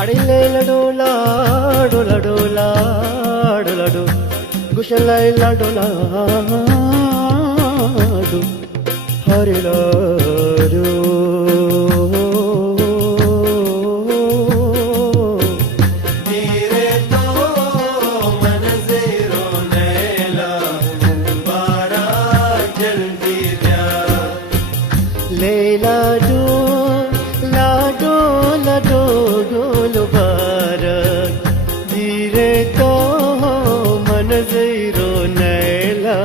Adile dola dola dola dola do Gushalai la dola do Hari la do Leila do la do la do do barak dire to manziro naila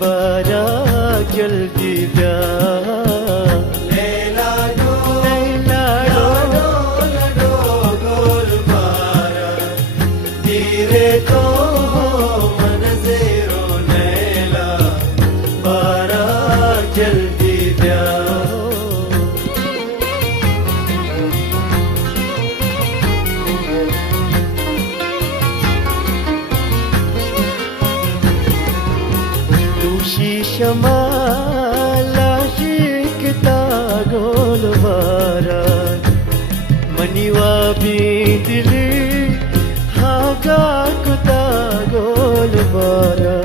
barak jaldi ga Leila do la do la do gol barak dire to manziro naila barak jaldi ga Shamala shikta golwara maniwa bidli haga kuta golwara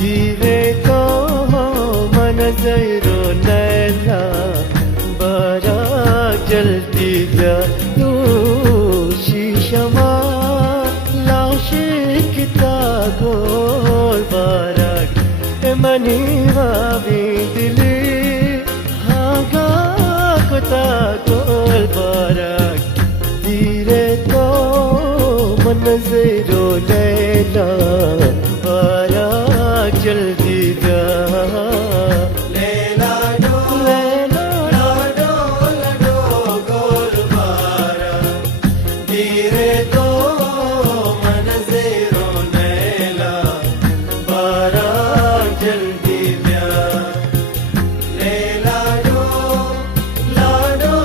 dire to manzairo naila bara jaldi ga tu shamala shikta golwara maniwa bidli haga kuta kol barak dire to manziro leila barak jaldi ga leila do la do gol barak dire to manziro leila barak jaldi ga leila do la do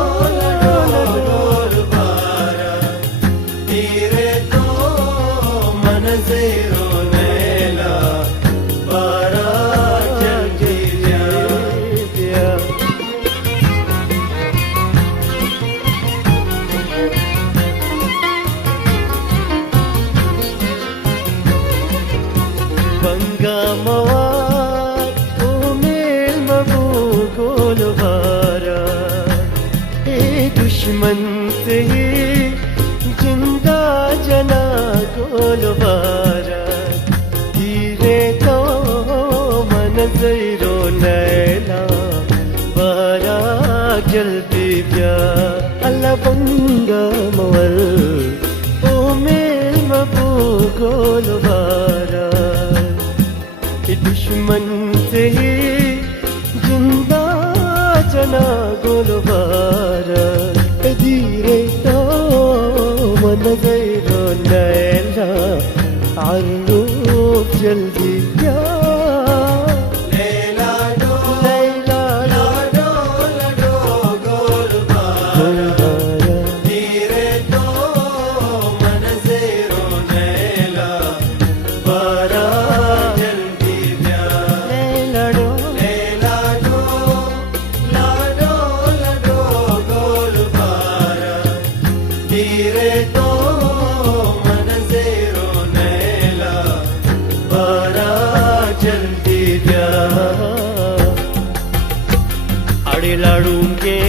gol barak dire to manziro leila barak jaldi ga banga mawat umil mabu golwara e dushman se jinda jana golwara dire to manziro naila barak jaldi ga alla banga mawal umil mabu golwara दुश्मन से ही जिंदा जना गोलबारा धीरे तो मनज़रो नैला आरूफ जल्दी क्या लैला दो गोलबारा धीरे तो मनज़रो नैला बारा dire to manziro naila bara jaldi ga ade ladunge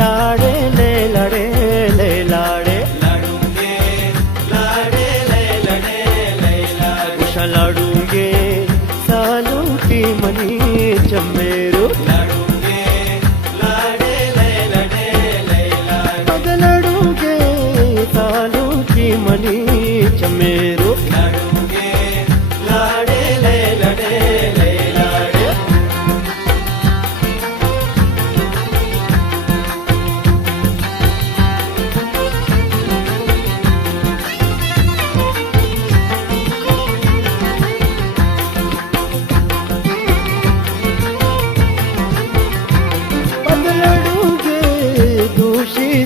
lade le lade le lade ladunge lade le lade le lade usha ladunge salu ki mani chammero ladunge lade le lade le lade ladunge salu ki mani chammero ladunge lade le lade le lade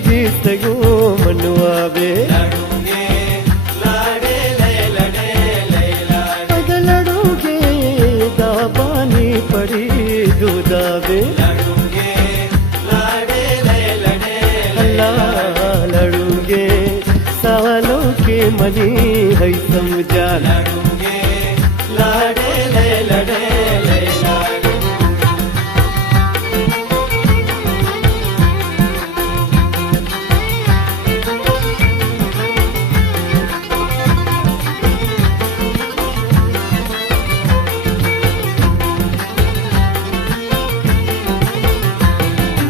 जिसको मनवावे लड़ूंगे लाड़े ले लड़े ले लाड़े लड़ूंगे money है समझा लड़ूंगे लाडे ले लड़े ले लाडे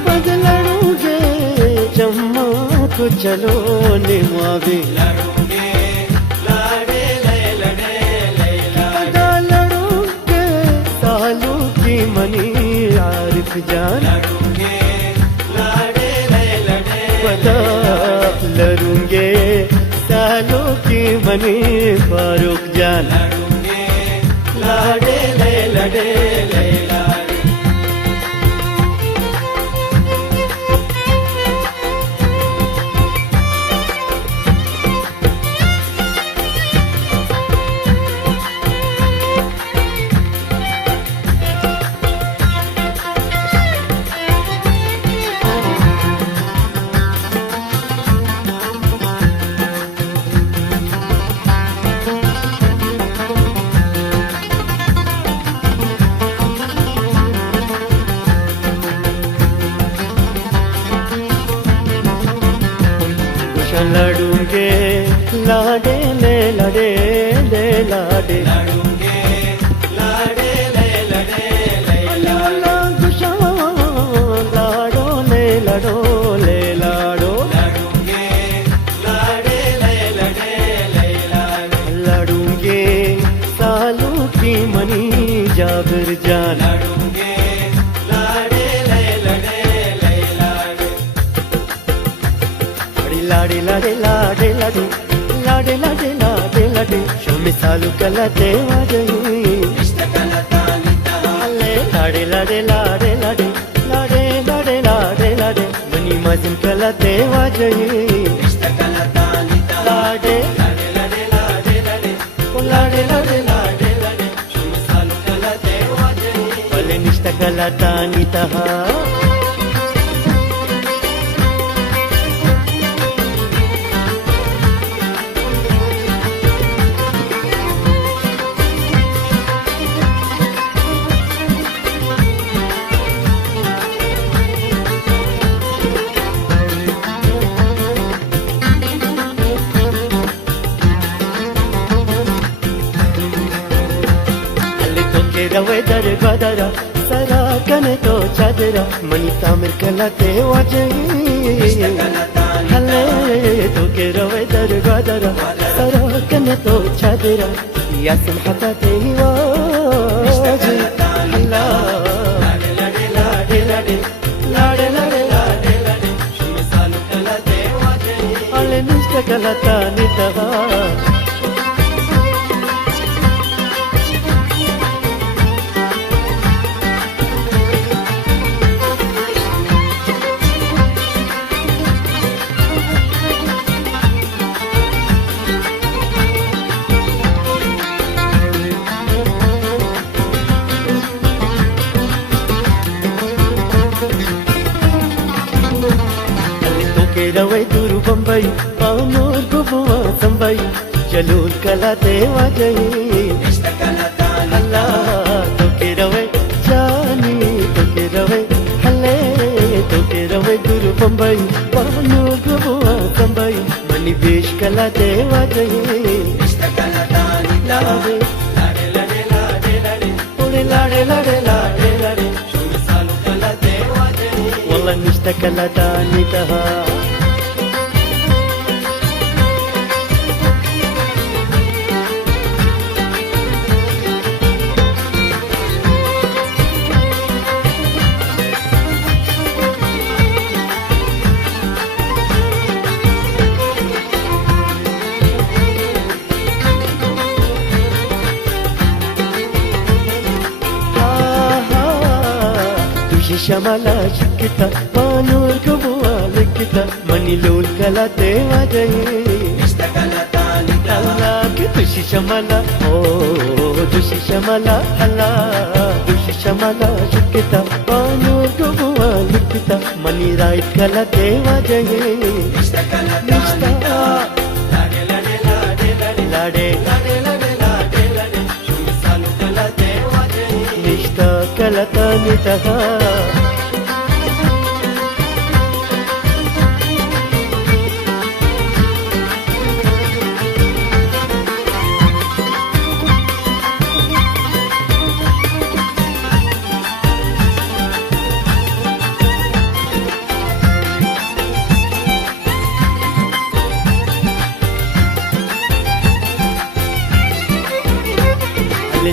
बदलूंगे जम्मा को चलो निमावे लड़ूंगे लाडे ले लड़े ले लाडे लड़ूंगे सालों की मनी आरिफ जान लड़ूंगे लाडे ले लड़े पता लड़ूंगे सालों की मनी फारूक जान लड़ूंगे लाडे ले लड़े ले लाडे लड़ूंगे लाडे ले लड़े ले लाडे लड़ूंगे लाडे ले लड़े ले लाडे लाडो ले लड़ो ले लाडो लड़ूंगे लाडे ले लड़े ले लाडे लड़ूंगे सालों की मनी जाबिर जान लड़ूंगे लाडे ले लड़े ले लाडे लाडे लाडे लाडे लाडे लाडे लाडे लाडे लाडे शोमी सालू कला देवा जही लाडे लाडे लाडे लाडे लाडे लाडे लाडे लाडे मनी मजन कला देवा जही लाडे लाडे लाडे लाडे लाडे लाडे लाडे लाडे लाडे शुम सालू कला देवा जही भले निष्ठ कला तानी तहा रवे दर गदरा सरा कने तो चादरा मनी तामिर कला देवा जही हले तो के रवे दर गदरा सरा कने तो चादरा यासिन हता देवा जही हला लाडे लाडे लाडे लाडे लाडे लाडे लाडे लाडे शुम सालू कला देवा जही अले निष्ठ कला तानी तहा रवे दूर बम्बई पानूर गुबुआ संबई जलूल कला देवा जही अल्लाह तो के रवे जानी तो के रवे हले तो के रवे दूर बम्बई पानूर गुबुआ संबई मनी बेश कला देवा जही लाडे लाडे लाडे लाडे लाडे उड़े लाडे लाडे लाडे लाडे शुम सालू कला देवा जही वल्ला निष्ठ कला दानी तहा शमला शिकता पानूर गुबुआ लिखता मनी लोल कला देवा जही अल्लाह की तुशी शमला ओ तुशी शमला अल्लाह तुशी शमला शिकता पानूर गुबुआ लिखता मनी राइट कला देवा जही लाडे लाडे लाडे नितहा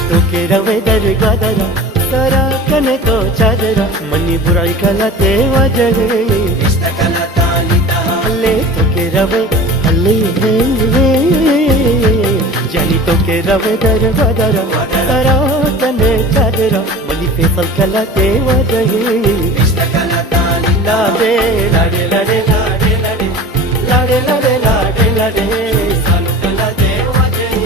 तो के रवे दर गदरा तरा कने तो चादरा मनी बुराई कलाते वजहे हल्ले तो के रवे हल्ले जानी तो के रवे दर गदरा तरा कने चादरा मनी फैसल कलाते वजहे लाडे लाडे लाडे लाडे लाडे लाडे लाडे लाडे लाडे सालू कलाते वजहे